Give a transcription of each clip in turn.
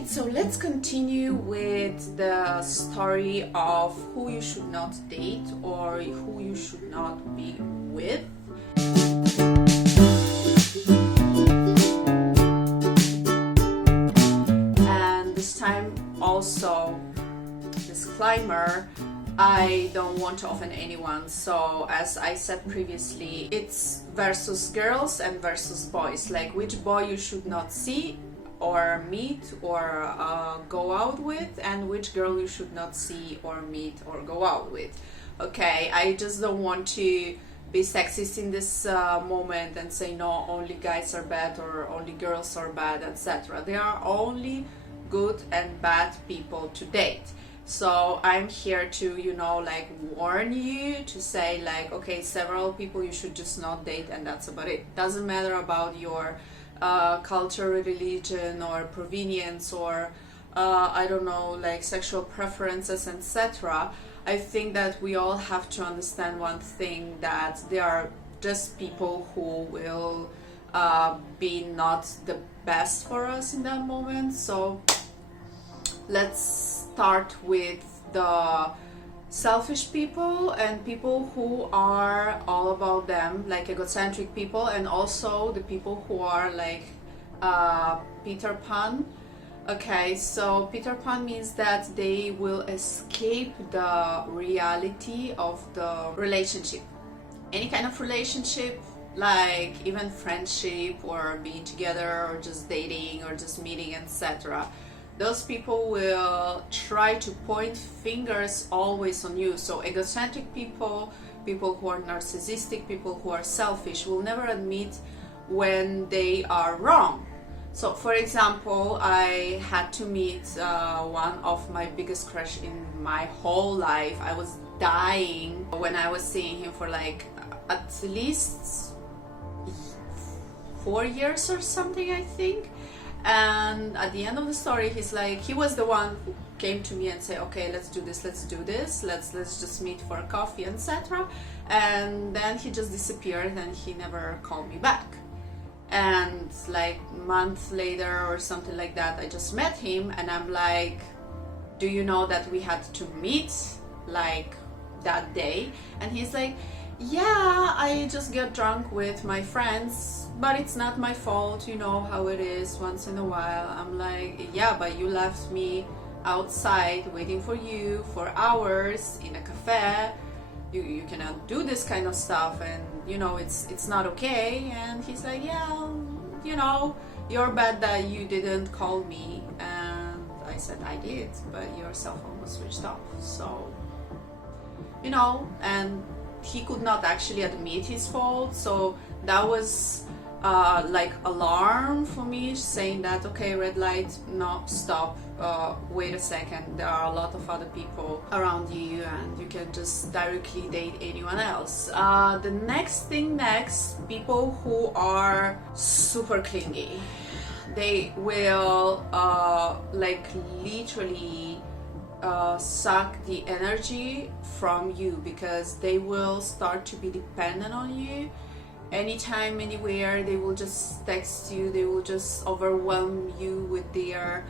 Alright, so let's continue with the story of who you should not date or who you should not be with. And this time also, disclaimer, I don't want to offend anyone, so as I said previously, it's versus girls and versus boys, like which boy you should not see or meet or go out with, and which girl you should not see or meet or go out with. Okay, I just don't want to be sexist in this moment and say no, only guys are bad or only girls are bad, etc. There are only good and bad people to date. So I'm here to, like warn you, to say like, okay, several people you should just not date, and that's about it. Doesn't matter about your culture, religion, or provenience, or I don't know, like sexual preferences, etc. I think that we all have to understand one thing, that there are just people who will be not the best for us in that moment. So let's start with the selfish people and people who are all about them, like egocentric people, and also the people who are like Peter Pan. Okay, so Peter Pan means that they will escape the reality of the relationship. Any kind of relationship, like even friendship or being together or just dating or just meeting, etc. Those people will try to point fingers always on you. So egocentric people, people who are narcissistic, people who are selfish, will never admit when they are wrong. So for example, I had to meet one of my biggest crush in my whole life. I was dying when I was seeing him for like at least 4 years or something, I think. And at the end of the story, he's like, he was the one who came to me and said, okay, let's do this, let's just meet for a coffee, etc. And then he just disappeared and he never called me back. And like a month later or something like that, I just met him and I'm like, do you know that we had to meet like that day? And he's like, yeah, I just get drunk with my friends, but it's not my fault, you know how it is once in a while. I'm like, yeah, but you left me outside waiting for you for hours in a cafe. You cannot do this kind of stuff, and it's not okay. And he's like, yeah, you're bad that you didn't call me. And I said, I did, but your cell phone was switched off. So, and he could not actually admit his fault. So that was like alarm for me, saying that, okay, red light, no, stop, wait a second, there are a lot of other people around you and you can just directly date anyone else. The next, people who are super clingy. They will like literally suck the energy from you, because they will start to be dependent on you. Anytime, anywhere, they will just text you, they will just overwhelm you with their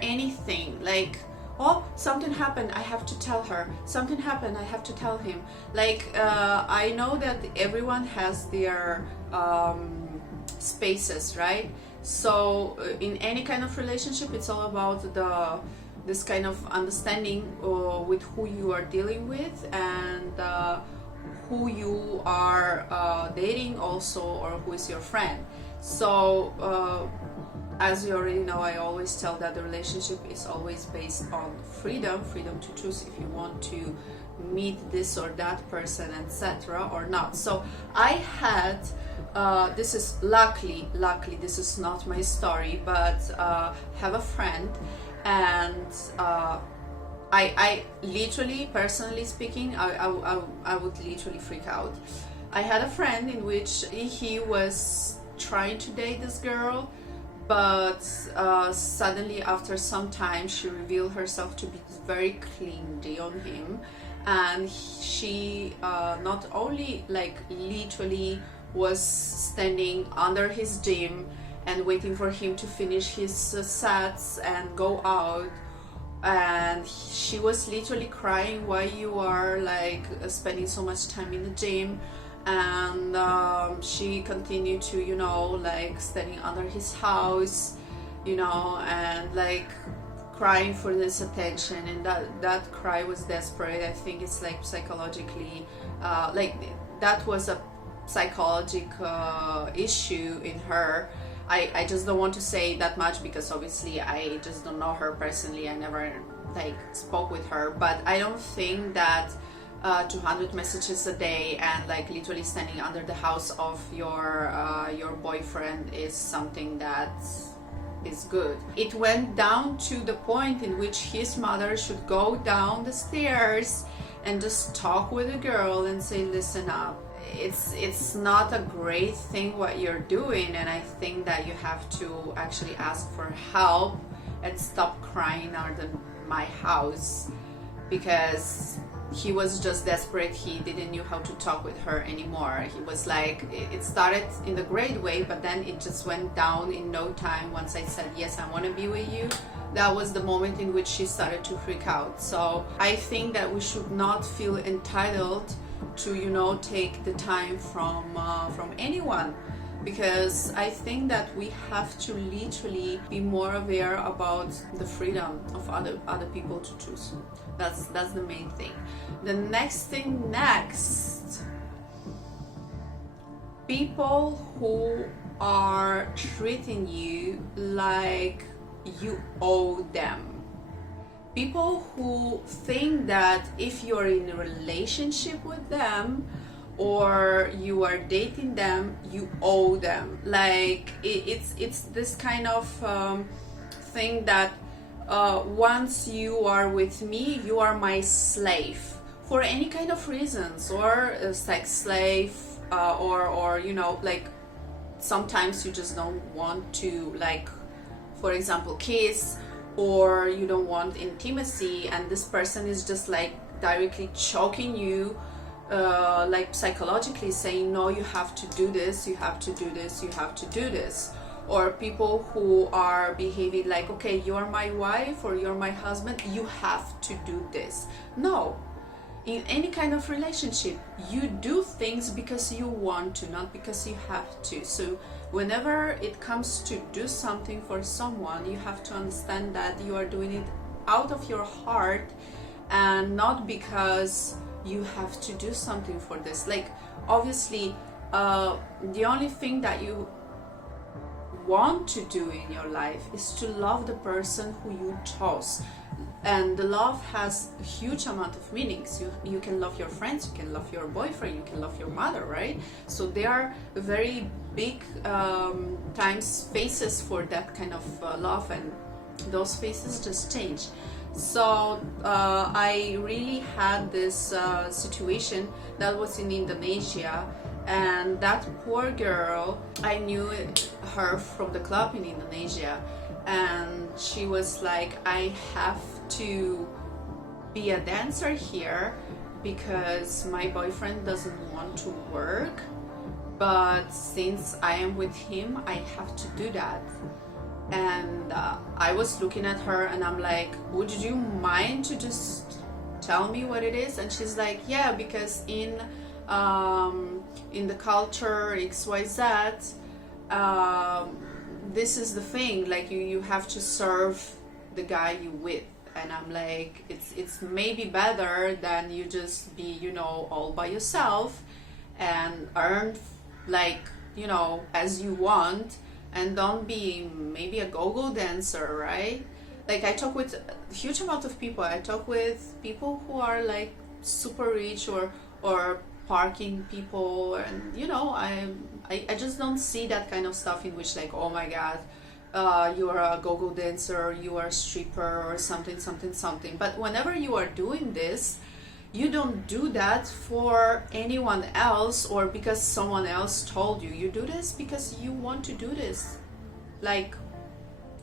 anything, like, oh, something happened, I have to tell her, something happened, I have to tell him. Like I know that everyone has their spaces, right? So in any kind of relationship, it's all about this kind of understanding with who you are dealing with, and who you are dating also, or who is your friend. So as you already know, I always tell that the relationship is always based on freedom to choose if you want to meet this or that person, etc., or not. So I had this is luckily this is not my story, but have a friend, and I literally, personally speaking, I would literally freak out. I had a friend in which he was trying to date this girl, but suddenly after some time she revealed herself to be very clingy on him, and she not only like literally was standing under his gym and waiting for him to finish his sets and go out. And she was literally crying, why you are like spending so much time in the gym. And she continued to, you know, like standing under his house, you know, and like crying for this attention. And that cry was desperate. I think it's like psychologically like that was a psychological issue in her. I just don't want to say that much because obviously I just don't know her personally. I never like spoke with her, but I don't think that 200 messages a day and like literally standing under the house of your boyfriend is something that is good. It went down to the point in which his mother should go down the stairs and just talk with the girl and say, listen up, it's not a great thing what you're doing, and I think that you have to actually ask for help and stop crying under my house, because he was just desperate. He didn't know how to talk with her anymore. He was like, it started in the great way, but then it just went down in no time. Once I said, yes, I want to be with you, that was the moment in which she started to freak out. So I think that we should not feel entitled to, you know, take the time from anyone, because I think that we have to literally be more aware about the freedom of other people to choose. That's the main thing. The next thing, people who are treating you like you owe them. People who think that if you're in a relationship with them or you are dating them, you owe them. Like it's this kind of thing that once you are with me, you are my slave for any kind of reasons, or a sex slave, or you know, like sometimes you just don't want to, like, for example, kiss, or you don't want intimacy, and this person is just like directly choking you, like psychologically saying, no, you have to do this, you have to do this, you have to do this. Or people who are behaving like, okay, you're my wife or you're my husband, you have to do this. No, in any kind of relationship, you do things because you want to, not because you have to. So whenever it comes to do something for someone, you have to understand that you are doing it out of your heart and not because you have to do something for this. Like, obviously, the only thing that you want to do in your life is to love the person who you chose. And the love has a huge amount of meanings. You can love your friends, you can love your boyfriend, you can love your mother, right? So there are very big times phases for that kind of love, and those phases just change. So I really had this situation that was in Indonesia, and that poor girl, I knew her from the club in Indonesia, and she was like, I have to be a dancer here because my boyfriend doesn't want to work, but since I am with him, I have to do that. And I was looking at her and I'm like, would you mind to just tell me what it is? And she's like, yeah, because in the culture XYZ, this is the thing, like you have to serve the guy you with. And I'm like, it's maybe better than you just be, you know, all by yourself and earn, like, you know, as you want, and don't be maybe a go-go dancer, right? Like, I talk with a huge amount of people. I talk with people who are like super rich or parking people, and you know, I just don't see that kind of stuff in which, like, oh my god, you are a go-go dancer, you are a stripper or something. But whenever you are doing this, you don't do that for anyone else or because someone else told you. You do this because you want to do this. Like,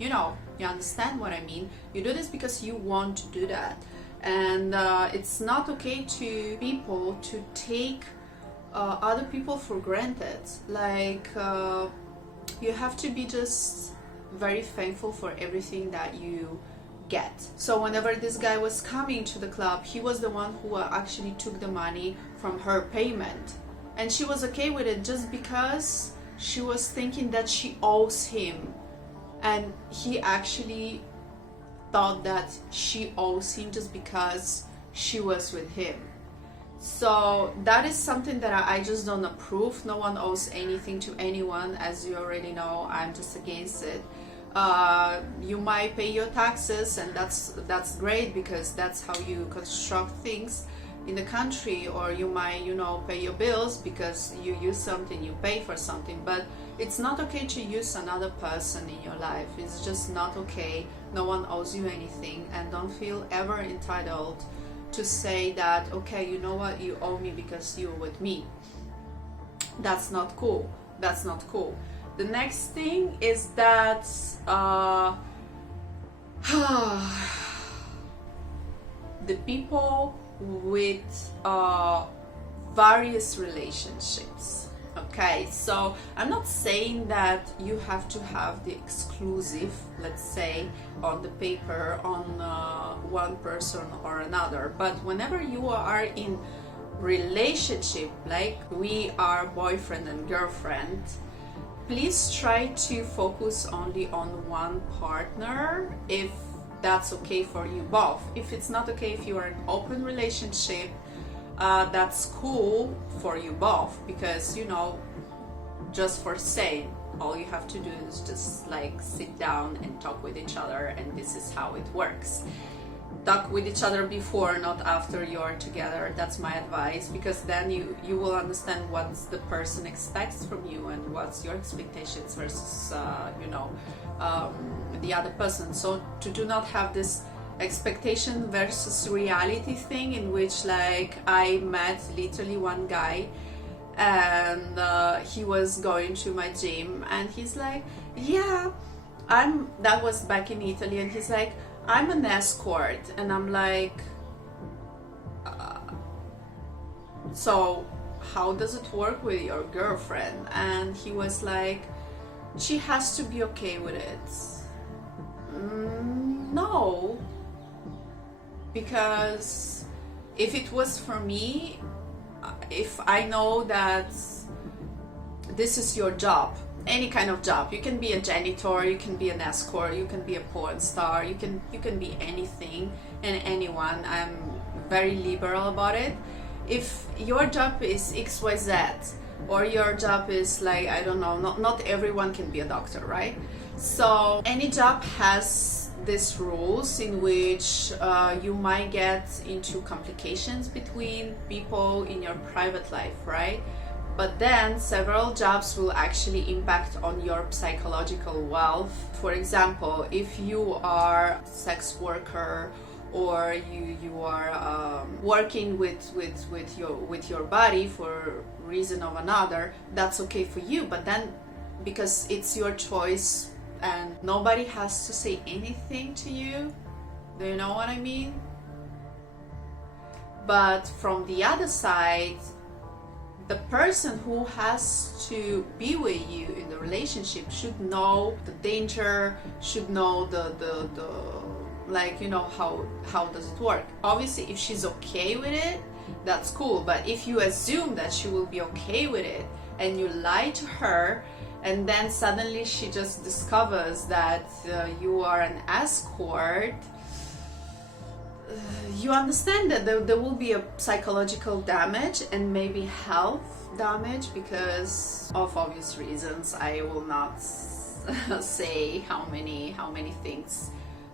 you know, you understand what I mean? You do this because you want to do that. And it's not okay to people to take other people for granted. Like, you have to be just very thankful for everything that you get. So whenever this guy was coming to the club, he was the one who actually took the money from her payment, and she was okay with it just because she was thinking that she owes him, and he actually thought that she owes him just because she was with him. So that is something that I just don't approve. No one owes anything to anyone, as you already know. I'm just against it. You might pay your taxes, and that's great, because that's how you construct things in the country. Or you might, you know, pay your bills because you use something, you pay for something. But it's not okay to use another person in your life. It's just not okay. No one owes you anything, and don't feel ever entitled to say that, okay, you know what, you owe me because you're with me. That's not cool. That's not cool. The next thing is that the people with various relationships. Okay, so I'm not saying that you have to have the exclusive, let's say, on the paper on one person or another, but whenever you are in relationship, like we are boyfriend and girlfriend, please try to focus only on one partner if that's okay for you both. If it's not okay, if you are in an open relationship, that's cool for you both, because, you know, just for saying, all you have to do is just like sit down and talk with each other, and this is how it works. Talk with each other before, not after you're together. That's my advice, because then you will understand what the person expects from you and what's your expectations versus the other person. So to do not have this expectation versus reality thing, in which, like, I met literally one guy, and he was going to my gym, and he's like, yeah, that was back in Italy, and he's like, I'm an escort, and I'm like, so how does it work with your girlfriend? And he was like, she has to be okay with it. No, because if it was for me, if I know that this is your job, any kind of job, you can be a janitor, you can be an escort, you can be a porn star, you can be anything and anyone. I'm very liberal about it. If your job is XYZ, or your job is like, I don't know, not everyone can be a doctor, right? So any job has these rules in which you might get into complications between people in your private life, right? But then several jobs will actually impact on your psychological wealth. For example, if you are a sex worker, or you are working with your body for reason of another, that's okay for you. But then, because it's your choice and nobody has to say anything to you, do you know what I mean? But from the other side, the person who has to be with you in the relationship should know the danger, should know the like, you know, how does it work. Obviously, if she's okay with it, that's cool. But if you assume that she will be okay with it, and you lie to her, and then suddenly she just discovers that you are an escort, you understand that there will be a psychological damage and maybe health damage, because of obvious reasons. I will not say how many things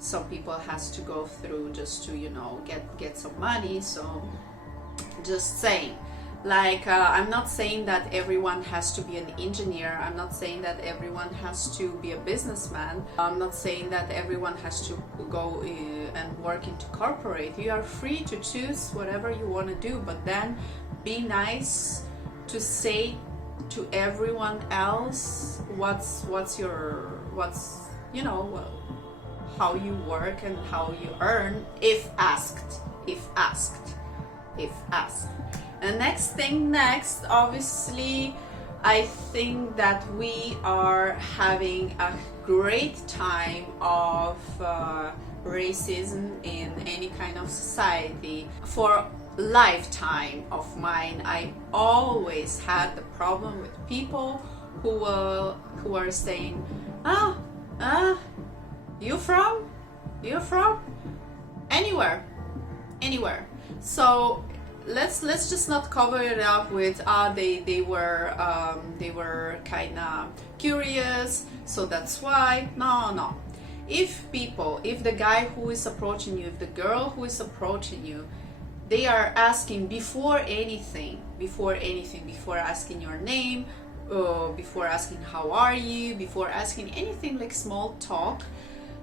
some people has to go through just to, you know, get some money. So just saying, like, I'm not saying that everyone has to be an engineer. I'm not saying that everyone has to be a businessman. I'm not saying that everyone has to go and work into corporate. You are free to choose whatever you want to do, but then be nice to say to everyone else what's you know, how you work and how you earn, if asked. And next, obviously, I think that we are having a great time of racism in any kind of society. For lifetime of mine, I always had the problem with people who are saying, you from anywhere. So let's just not cover it up with they were kind of curious, so that's why. No. If the guy who is approaching you, if the girl who is approaching you, they are asking before asking your name, before asking how are you, before asking anything like small talk,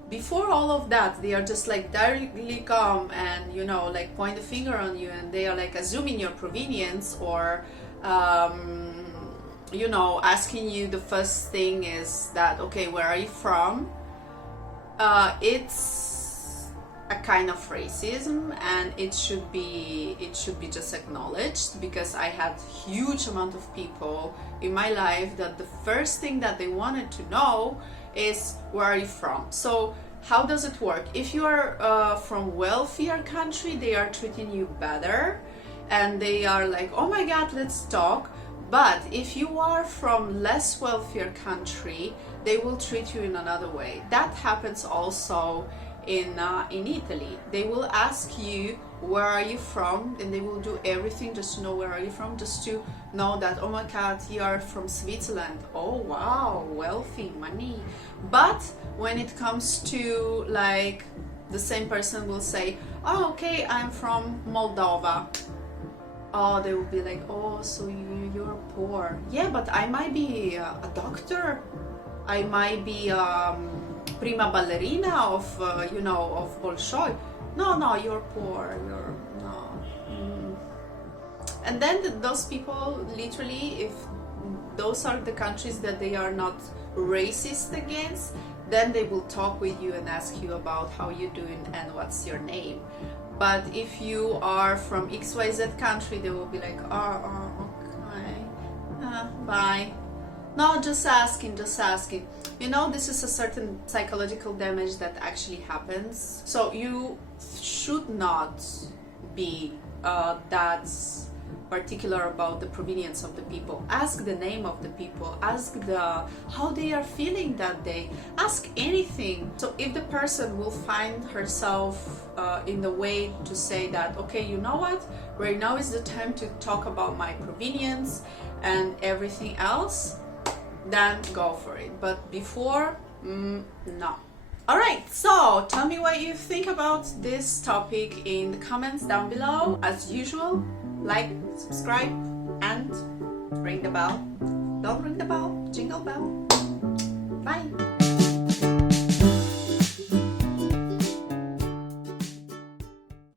before all of that, they are just like directly come and, you know, like point the finger on you, and they are like assuming your provenience, or you know, asking you, the first thing is that, okay, where are you from? It's a kind of racism, and it should be just acknowledged, because I had huge amount of people in my life that the first thing that they wanted to know is, where are you from? So how does it work? If you are from wealthier country, they are treating you better, and they are like, oh my god, let's talk. But if you are from less wealthier country, they will treat you in another way. That happens also in Italy. They will ask you, where are you from? And they will do everything just to know where are you from, just to know that, oh my god, you are from Switzerland. Oh wow, wealthy, money. But when it comes to, like, the same person will say, oh okay, I'm from Moldova. Oh, they will be like, oh, so you're poor. Yeah, but I might be a doctor. I might be prima ballerina of you know, of Bolshoi. No, you're poor. And then those people, literally, if those are the countries that they are not racist against, then they will talk with you and ask you about how you're doing and what's your name. But if you are from XYZ country, they will be like, oh okay, bye. No, just asking. You know, this is a certain psychological damage that actually happens. So you should not be that particular about the provenience of the people. Ask the name of the people, ask how they are feeling that day, ask anything. So if the person will find herself in the way to say that, okay, you know what, right now is the time to talk about my provenience and everything else, then go for it. But before, no. Alright, so tell me what you think about this topic in the comments down below. As usual, like, subscribe, and ring the bell. Don't ring the bell, jingle bell. Bye!